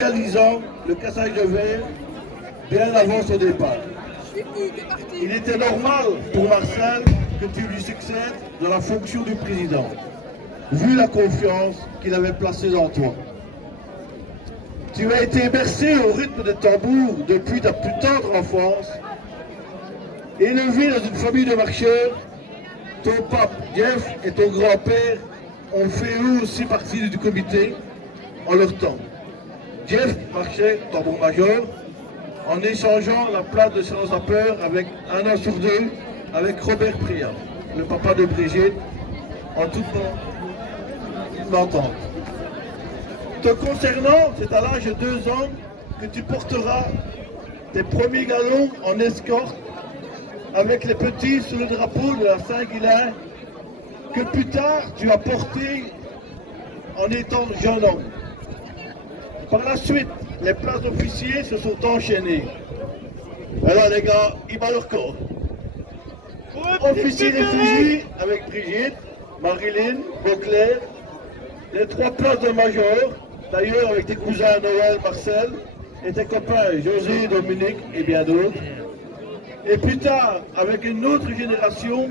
réalisant le cassage de verre bien avant son départ. Il était normal pour Marcel que tu lui succèdes dans la fonction du président, vu la confiance qu'il avait placée en toi. Tu as été bercé au rythme des tambours depuis ta plus tendre enfance. Élevé dans une famille de marcheurs, ton pape Jeff et ton grand-père ont fait eux aussi partie du comité en leur temps. Jeff marchait tambour-major en échangeant la place de sergent sapeur avec un an sur deux avec Robert Priat, le papa de Brigitte, en toute entente. Te concernant, c'est à l'âge de 2 ans que tu porteras tes premiers galons en escorte avec les petits sous le drapeau de la Saint-Guilain que plus tard tu as porté en étant jeune homme. Par la suite, les places d'officiers se sont enchaînées. Alors les gars, ils battent leur corps. Officier des fusils avec Brigitte, Marilyn, Beauclerc, les 3 places de major, d'ailleurs avec tes cousins Noël, Marcel, et tes copains José, Dominique et bien d'autres. Et plus tard, avec une autre génération,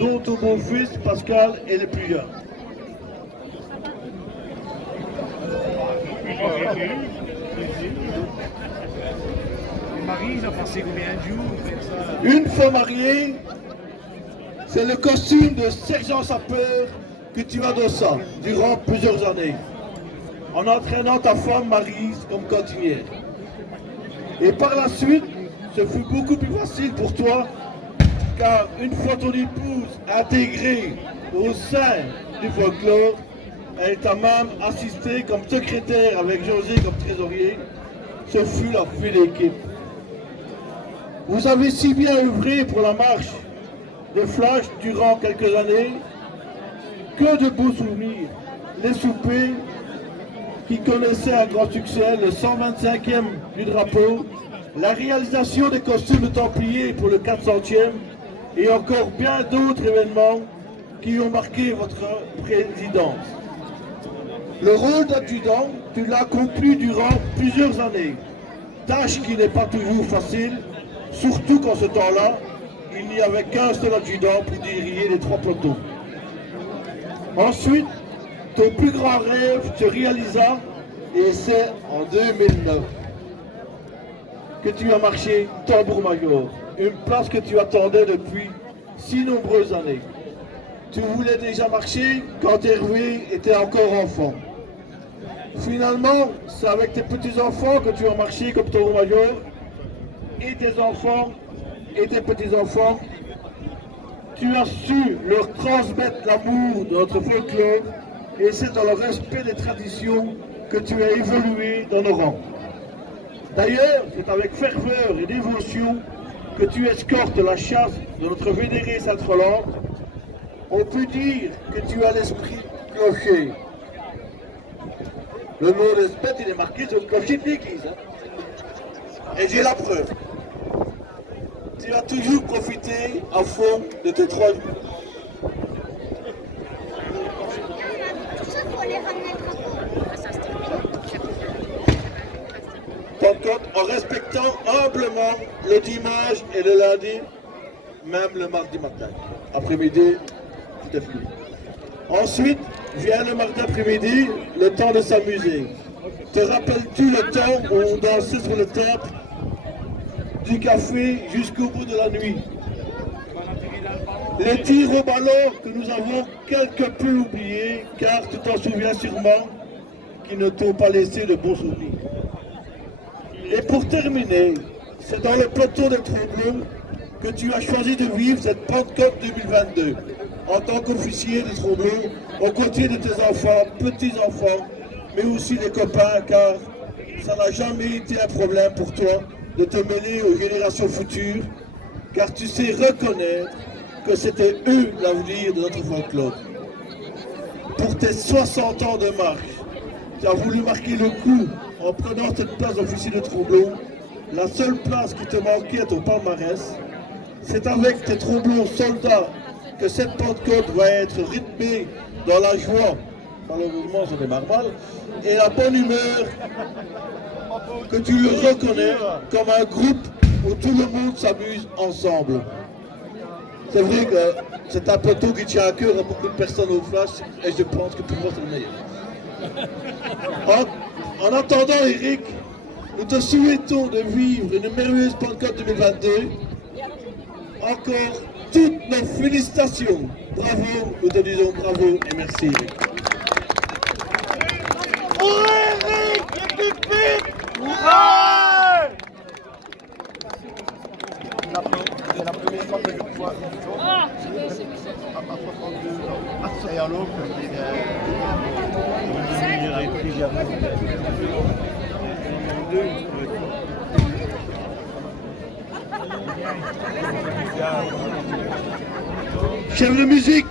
dont ton beau-fils Pascal est le plus jeune. Marie, ils ont passé combien de jours faire ça? Une fois marié, c'est le costume de sergent sapeur que tu adossas durant plusieurs années, en entraînant ta femme Maryse comme cantinière. Et par la suite, ce fut beaucoup plus facile pour toi, car une fois ton épouse intégrée au sein du folklore, elle t'a même assisté comme secrétaire avec José comme trésorier. Ce fut la fille d'équipe. Vous avez si bien œuvré pour la marche de Flash durant quelques années, que de beaux souvenirs. Les soupers qui connaissaient un grand succès, le 125e du drapeau, la réalisation des costumes de Templiers pour le 400e et encore bien d'autres événements qui ont marqué votre présidence. Le rôle d'adjudant, tu l'as accompli durant plusieurs années, tâche qui n'est pas toujours facile, surtout qu'en ce temps-là, il n'y avait qu'un seul adjudant pour diriger les 3 pelotons. Ensuite, ton plus grand rêve se réalisa et c'est en 2009 que tu as marché tambour-major, une place que tu attendais depuis si nombreuses années. Tu voulais déjà marcher quand Hervé était encore enfant. Finalement, c'est avec tes petits-enfants que tu as marché comme tambour-major et tes enfants et tes petits-enfants. Tu as su leur transmettre l'amour de notre folklore et c'est dans le respect des traditions que tu as évolué dans nos rangs. D'ailleurs, c'est avec ferveur et dévotion que tu escortes la chasse de notre vénéré Sainte-Rolande. On peut dire que tu as l'esprit clocher. Le mot respect, il est marqué sur le clocher de l'église. Et j'ai la preuve. Tu as toujours profité à fond de tes 3 jours. En respectant humblement le dimanche et le lundi, même le mardi matin. Après-midi, tout est fini. Ensuite, vient le mardi après-midi, le temps de s'amuser. Te rappelles-tu le temps où on dansait sur le temple du café jusqu'au bout de la nuit? Les tirs au ballon que nous avons quelque peu oubliés, car tu t'en souviens sûrement, qui ne t'ont pas laissé de bons souvenirs. Et pour terminer, c'est dans le peloton des Tromblons que tu as choisi de vivre cette Pentecôte 2022 en tant qu'officier des Tromblons, aux côtés de tes enfants, petits-enfants, mais aussi des copains, car ça n'a jamais été un problème pour toi de te mêler aux générations futures, car tu sais reconnaître que c'était eux l'avenir de notre folklore. Pour tes 60 ans de marche, tu as voulu marquer le coup en prenant cette place d'officier de Tromblon, la seule place qui te manquait à ton palmarès. C'est avec tes Tromblons soldats que cette Pentecôte va être rythmée dans la joie, malheureusement ça démarre mal, et la bonne humeur que tu le reconnais comme un groupe où tout le monde s'amuse ensemble. C'est vrai que c'est un plateau qui tient à cœur à beaucoup de personnes au Flash et je pense que pour moi c'est le meilleur. En attendant Eric, nous te souhaitons de vivre une merveilleuse Pentecôte 2022. Encore toutes nos félicitations. Bravo, nous te disons bravo et merci Eric. C'est la première fois que je vois à 62 ans. Et alors que je n'irai plus jamais. Chef de musique,